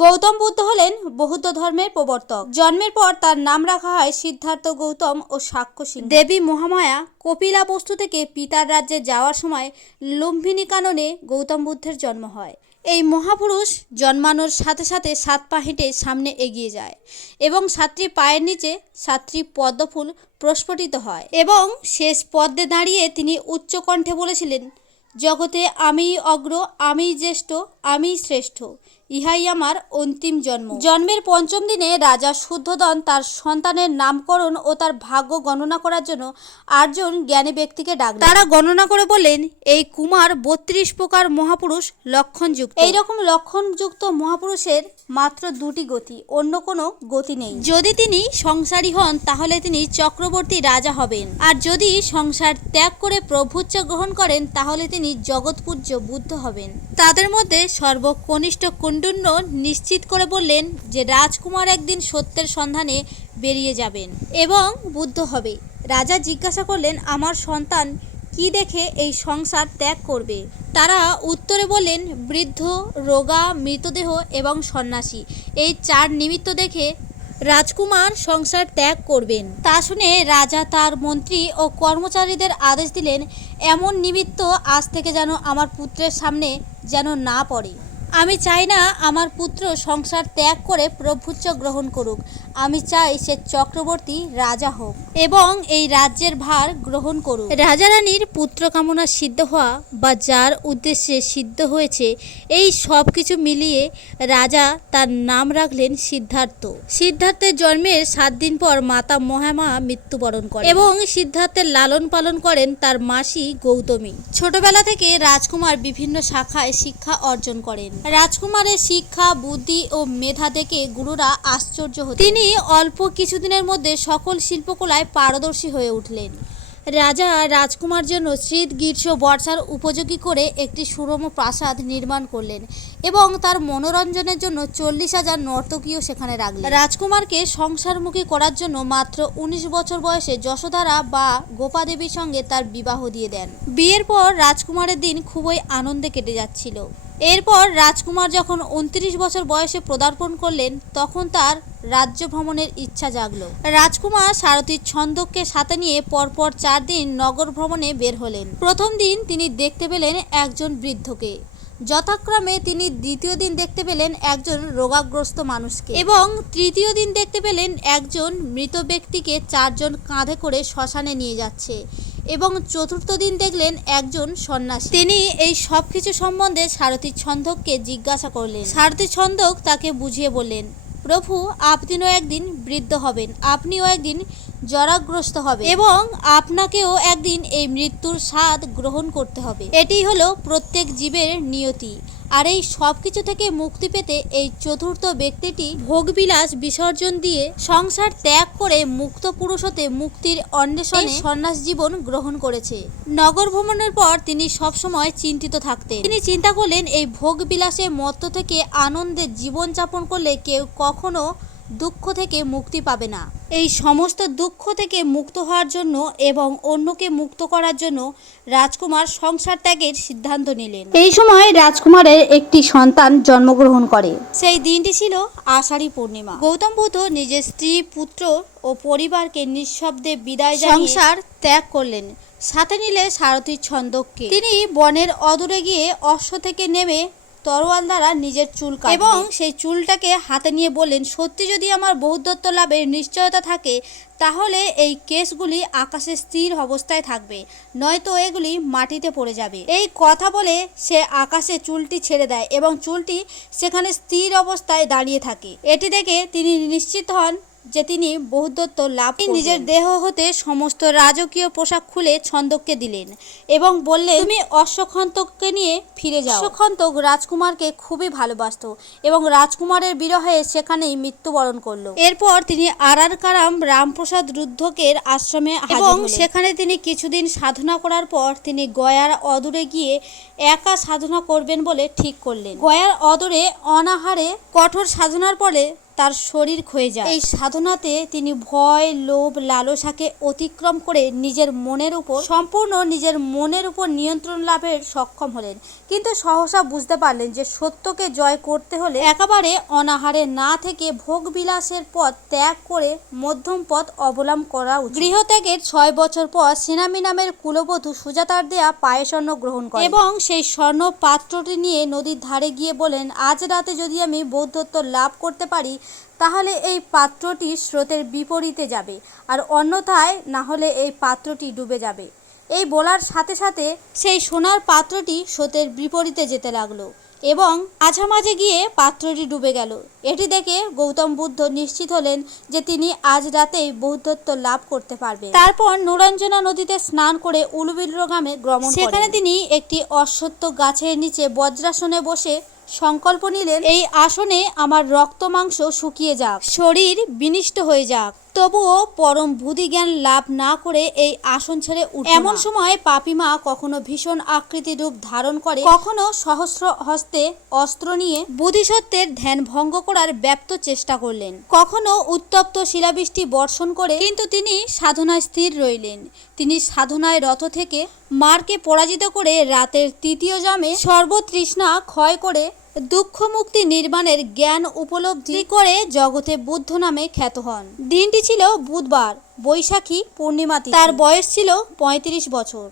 গৌতম বুদ্ধ হলেন বৌদ্ধ ধর্মের প্রবর্তক। জন্মের পর তার নাম রাখা হয় সিদ্ধার্থ গৌতম ও সাক্ষ্য সিংহ। দেবী মহামায়া কপিলা বস্তু থেকে পিতার রাজ্যে যাওয়ার সময় লুম্বিনী কাননে গৌতম বুদ্ধের জন্ম হয়। এই মহাপুরুষ জন্মানোর সাথে সাথে 7 পা হেঁটে সামনে এগিয়ে যায় এবং 7টি পায়ের নিচে 7টি পদ্মফুল প্রস্ফুটিত হয় এবং শেষ পদ্মে দাঁড়িয়ে তিনি উচ্চ কণ্ঠে বলেছিলেন, জগতে আমিই অগ্র, আমিই জ্যেষ্ঠ, আমিই শ্রেষ্ঠ, ইহাই আমার অন্তিম জন্ম। জন্মের 5ম দিনে রাজা শুদ্ধোদন তার সন্তানের নামকরণ ও তার ভাগ্য গণনা করার জন্য 8 জন জ্ঞানী ব্যক্তিকে ডাকলেন। তারা গণনা করে বললেন, এই কুমার 32 প্রকার মহাপুরুষ লক্ষণযুক্ত। এইরকম লক্ষণযুক্ত মহাপুরুষের মাত্র 2টি গতি, অন্য কোনো গতি নেই। যদি তিনি সংসারী হন তাহলে তিনি চক্রবর্তী রাজা হবেন, আর যদি সংসার ত্যাগ করে প্রভুচ্চ গ্রহণ করেন তাহলে তিনি জগৎপূজ্য বুদ্ধ হবেন। তাদের মধ্যে সর্বকনিষ্ঠ কুণ্ডুন্য নিশ্চিত করে বললেন যে রাজকুমার একদিন সত্যের সন্ধানে বেরিয়ে যাবেন এবং বুদ্ধ হবে। রাজা জিজ্ঞাসা করলেন, আমার সন্তান কি দেখে এই সংসার ত্যাগ করবে? তারা উত্তরে বললেন, বৃদ্ধ, রোগা, মৃতদেহ এবং সন্ন্যাসী, এই 4 নিমিত্ত দেখে রাজকুমার সংসার ত্যাগ করবেন। তা শুনে রাজা তার মন্ত্রী ও কর্মচারীদের আদেশ দিলেন, এমন নিমিত্ত আজ থেকে যেন আমার পুত্রের সামনে যেন না পড়ে। আমি চাই না আমার পুত্র সংসার ত্যাগ করে প্রভুচ্চ গ্রহণ করুক। আমি চাই সে চক্রবর্তী রাজা হোক এবং এই রাজ্যের ভার গ্রহণ করুক। রাজা রানীর পুত্র কামনা সিদ্ধ হওয়া বা যার উদ্দেশ্যে সিদ্ধ হয়েছে, এই সব কিছু মিলিয়ে রাজা তার নাম রাখলেন সিদ্ধার্থ। সিদ্ধার্থের জন্মের 7 দিন পর মাতা মহামা মৃত্যুবরণ করেন এবং সিদ্ধার্থের লালন পালন করেন তার মাসি গৌতমী। ছোটবেলা থেকে রাজকুমার বিভিন্ন শাখায় শিক্ষা অর্জন করেন। রাজকুমারের শিক্ষা, বুদ্ধি ও মেধা দেখে গুরুরা আশ্চর্য হতেন। তিনি অল্প কিছুদিনের মধ্যে সকল শিল্পকলায় পারদর্শী হয়ে উঠলেন। রাজা রাজকুমার জন্য শীত, গ্রীষ্ম, বর্ষার উপযোগী করে একটি সুরম্য প্রাসাদ নির্মাণ করলেন এবং তার মনোরঞ্জনের জন্য 40,000 নর্তকীও সেখানে রাখলেন। রাজকুমারকে সংসারমুখী করার জন্য মাত্র 19 বছর বয়সে যশোধরা বা গোপা দেবীর সঙ্গে তার বিবাহ দিয়ে দেন। বিয়ের পর রাজকুমারের দিন খুবই আনন্দে কেটে যাচ্ছিল। এরপর রাজকুমার যখন 29 বছর বয়সে পদার্পণ করলেন তখন তার রাজ্য ভ্রমণের ইচ্ছা জাগলো। রাজকুমার সারথী ছন্দককে সাথে নিয়ে পরপর 4 দিন নগর ভ্রমণে বের হলেন। প্রথম দিন তিনি দেখতে পেলেন একজন বৃদ্ধকে, যথাক্রমে তিনি দ্বিতীয় দিন দেখতে পেলেন একজন রোগাগ্রস্ত মানুষকে এবং তৃতীয় দিন দেখতে পেলেন একজন মৃত ব্যক্তিকে 4 জন কাঁধে করে শ্মশানে নিয়ে যাচ্ছে এবং চতুর্থ দিন দেখলেন একজন সন্ন্যাসী। তিনি এই সব কিছু সম্বন্ধে সারথী ছন্দককে জিজ্ঞাসা করলেন। সারথী ছন্দক তাকে বুঝিয়ে বললেন, প্রভু, আপনিও একদিন বৃদ্ধ হবেন, আপনিও একদিন জরাগ্রস্ত হবে এবং আপনাকেও একদিন এই মৃত্যুর স্বাদ গ্রহণ করতে হবে। এটি হলো প্রত্যেক জীবের নিয়তি। আর এই সব কিছু থেকে মুক্তি পেতে এই চতুর্থ ব্যক্তিটি ভোগবিলাস বিসর্জন দিয়ে সংসার ত্যাগ করে মুক্ত পুরুষ হতে মুক্তির অন্বেষণে সন্ন্যাস জীবন গ্রহণ করেছে। নগর ভ্রমণের পর তিনি সবসময় চিন্তিত থাকতেন। তিনি চিন্তা করলেন, এই ভোগবিলাসে মত্ত থেকে আনন্দে জীবনযাপন করলে কেউ কখনো দুঃখ থেকে মুক্তি পাবে না। এই সমস্ত দুঃখ থেকে মুক্ত হওয়ার জন্য এবং অন্যকে মুক্ত করার জন্য রাজকুমার সংসার ত্যাগের সিদ্ধান্ত নিলেন। এই সময় রাজকুমারের একটি সন্তান জন্মগ্রহণ করে। সেই দিনটি ছিল আষাঢ়ী পূর্ণিমা। গৌতম বুদ্ধ নিজের স্ত্রী, পুত্র ও পরিবারকে নিঃশব্দে বিদায় জানিয়ে সংসার ত্যাগ করলেন। সাথে নিলে সারথী ছন্দককে। তিনি বনের অদূরে গিয়ে অশ্ব থেকে নেমে তরোয়াল দ্বারা নিজের চুল কাটলেন এবং সেই চুলটাকে হাতে নিয়ে বললেন, সত্যি যদি আমার বৌদ্ধত্ব লাভের নিশ্চয়তা থাকে তাহলে এই কেশগুলি আকাশে স্থির অবস্থায় থাকবে, নয়তো এগুলি মাটিতে পড়ে যাবে। এই কথা বলে সে আকাশে চুলটি ছেড়ে দেয় এবং চুলটি সেখানে স্থির অবস্থায় দাঁড়িয়ে থাকে। এটি দেখে তিনি নিশ্চিত হন যে তিনি বৌদ্ধত্ব লাভ করবেন। নিজের দেহ হতে সমস্ত রাজকীয় পোশাক খুলে ছন্দককে দিলেন এবং বললেন, তুমি অশ্বক্ষন্তককে নিয়ে ফিরে যাও। অশ্বক্ষন্তক রাজকুমারকে খুবই ভালোবাসত এবং রাজকুমারের বিরহে সেখানেই মৃত্যুবরণ করলো। এরপর তিনি আরারকারাম রামপ্রসাদ রুদ্ধকের আশ্রমে এবং সেখানে তিনি কিছুদিন সাধনা করার পর তিনি গয়ার অদূরে গিয়ে একা সাধনা করবেন বলে ঠিক করলেন। গয়ার অদূরে অনাহারে কঠোর সাধনার পরে তার শরীর ক্ষয়ে যায়। এই সাধনাতে তিনি ভয়, লোভ, লালসাকে অতিক্রম করে নিজের মনের উপর নিয়ন্ত্রণ লাভের সক্ষম হলেন। কিন্তু সহসা বুঝতে পারলেন যে সত্যকে জয় করতে হলে একেবারে অনাহারে না থেকে ভোগবিলাসের পথ ত্যাগ করে মধ্যম পথ অবলম্বন করা উচিত। গৃহত্যাগের 6 বছর পর সেনামি নামের কুলবধূ সুজাতার দেয়া পায়েস্বর্ণ গ্রহণ করেন এবং সেই স্বর্ণ পাত্রটি নিয়ে নদীর ধারে গিয়ে বলেন, আজ রাতে যদি আমি বৌদ্ধত্ব লাভ করতে পারি তাহলে এই পাত্রটি স্রোতের বিপরীতে যাবে, আর অন্যথায় না হলে এই পাত্রটি ডুবে যাবে। এই বলার সাথে সাথে সেই সোনার পাত্রটি স্রোতের বিপরীতে যেতে লাগলো এবং মাঝামাঝি গিয়ে পাত্রটি ডুবে গেল। এটি দেখে গৌতম বুদ্ধ নিশ্চিত হলেন যে তিনি আজ রাতেই বৌদ্ধত্ব লাভ করতে পারবেন। তারপর নুরঞ্জনা নদীতে স্নান করে উলুবেড়িয়া গমন করেন। সেখানে তিনি একটি অশ্বত্থ গাছের নিচে বজ্রাসনে বসে সংকল্প নিলেন, এই আসনে আমার রক্ত মাংস শুকিয়ে যাক, শরীর বিনষ্ট হয়ে যাক, তবুও পরম বুদ্ধি জ্ঞান লাভ না করে এই আসন ছেড়ে উঠব না। এমন সময় পাপিমা কখনো ভীষণ আকৃতি রূপ ধারণ করে, কখনো সহস্র হস্তে অস্ত্র নিয়ে বোধিসত্ত্বের ধ্যান ভঙ্গ করার ব্যপ্ত চেষ্টা করলেন, কখনো উত্তপ্ত শিলাবৃষ্টি বর্ষণ করে, কিন্তু তিনি সাধনায় স্থির রইলেন। তিনি সাধনায় রত থেকে মারকে পরাজিত করে রাতের তৃতীয় জামে সর্বতৃষ্ণা ক্ষয় করে দুঃখ মুক্তি নির্বাণের জ্ঞান উপলব্ধি করে জগতে বুদ্ধ নামে খ্যাত হন। দিনটি ছিল বুধবার, বৈশাখী পূর্ণিমা তিথি। তার বয়স ছিল 35 বছর।